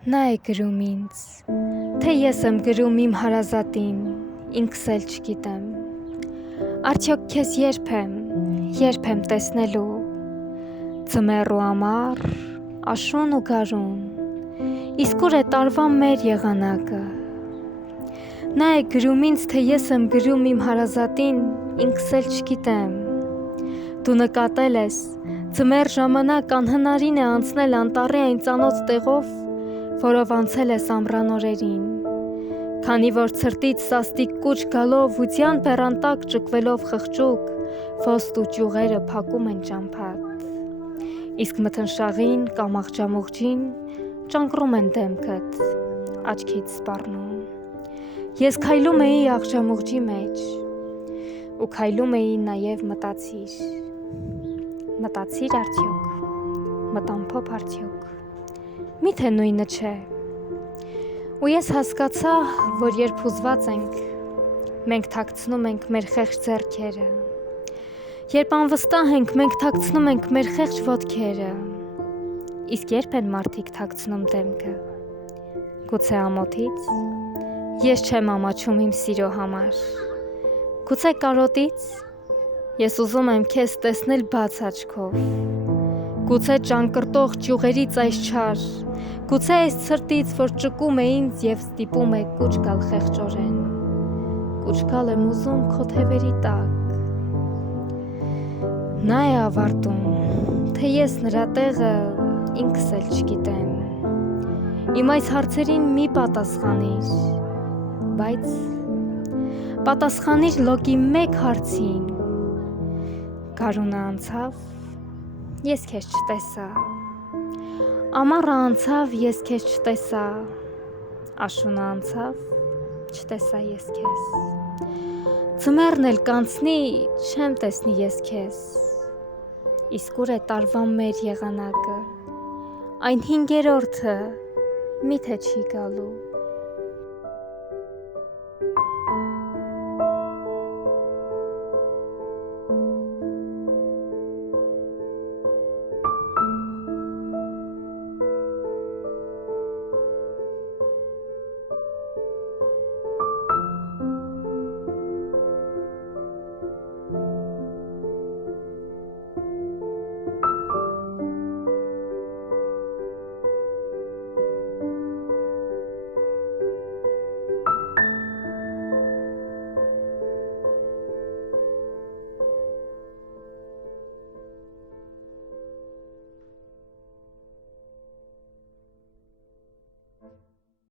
Նա է գրում ինձ, թե ես եմ գրում իմ հարազատին, ինքս էլ չգիտեմ, արդյոք քեզ երբ եմ տեսնելու, ձմեռ ու ամառ, աշուն ու գարուն, իսկ ուր է տարվա մեր եղանակը, նա է գրում ինձ, թե ես եմ գրում իմ հարազատին, ինքս էլ չգիտեմ, դու նկատել ես, ձմեռ ժամանակ անհնարին է անցնել անտառի այն ծանոթ տեղով, որով անցել ես ամռան օրերին, քանի որ ցրտից սաստիկ կուչ գալով ու ձյան բեռան տակ ճկվելով խղճուկ, ոստ ու ճյուղերը փակում են ճամփատ, իսկ մթնշաղին կամ աղջամուղջին ճանկռում են դեմքդ, աչքից սպառնում, ես քայլում էի աղջամուղջի մեջ, ու քայլում էի նաև մտածիր արդյոք, մտամփոփ արդյոք, միթե նույնը չէ, ու ես հասկացա, որ երբ հուզված ենք, մենք թաքցնում ենք մեր խեղճ ձեռքերը, երբ անվստահ ենք, մենք թաքցնում ենք մեր խեղճ ոտքերը, իսկ երբ են մարդիկ թաքցնում դեմքը, գուցե ամոթից, ես չեմ ամաչում իմ սիրո համար, գուցե կարոտից, ես ուզում եմ քեզ տեսնել բաց աչքով, գուցե ճանկռտող ճյուղերից այս չար, գուցե այս ցրտից, որ ճկում է ինձ և ստիպում է կուչ գալ խեղճորեն, կուչ գալ եմ ուզում քո թևերի տակ, նա է ավարտում, թե ես նրա տեղը ինքս էլ չգիտեմ, իմ այս հարցերին մի պատասխանիր, բայց պատասխանիր լոկի մեկ հարցին, գարունը անցավ, ես քեզ չտեսա, ամառը անցավ, ես քեզ չտեսա, աշունը անցավ, չտեսա ես քեզ, ձմեռն էլ կանցնի, չեմ տեսնի ես քեզ, իսկ ուր է տարվա մեր եղանակը, այն հինգերորդը միթե չի գալու,